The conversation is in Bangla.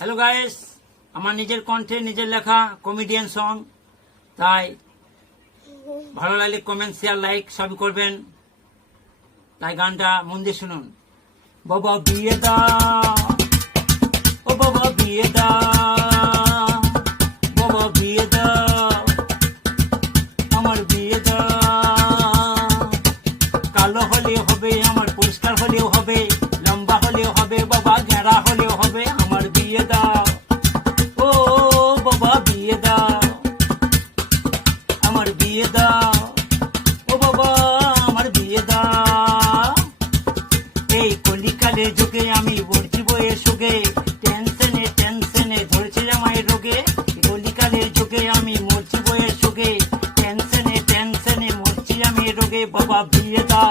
হ্যালো গাইস, আমার নিজের কণ্ঠে নিজের লেখা কমেডিয়ান সং, তাই ভালো লাগলে কমেন্ট শেয়ার লাইক সবই করবেন। তাই গানটা মন দিয়ে শুনুন। বাবা বিয়ে দা, ও বাবা বিয়ে দা, বাবা বিয়ে দা, আমার বিয়ে দা। কালো হলেও হবে, আমার পরিষ্কার হলেও হবে, লম্বা হলেও হবে, বাবা গেঁড়া হলেও হবে, আমার বিয়ে দা। ও বাবা বিয়ে দা, আমার বিয়ে দা, ও বাবা আমার বিয়ে দা। এই কলিকালের যুগে আমি বলছি বইয়ের সুগে, টেনশনে টেনশনে ধরেছে আমায় রোগে। কলিকালের যুগে আমি মরছি বইয়ের সুগে, টেনশনে টেনশনে মরছি আমি রোগে। বাবা বিয়ে দা,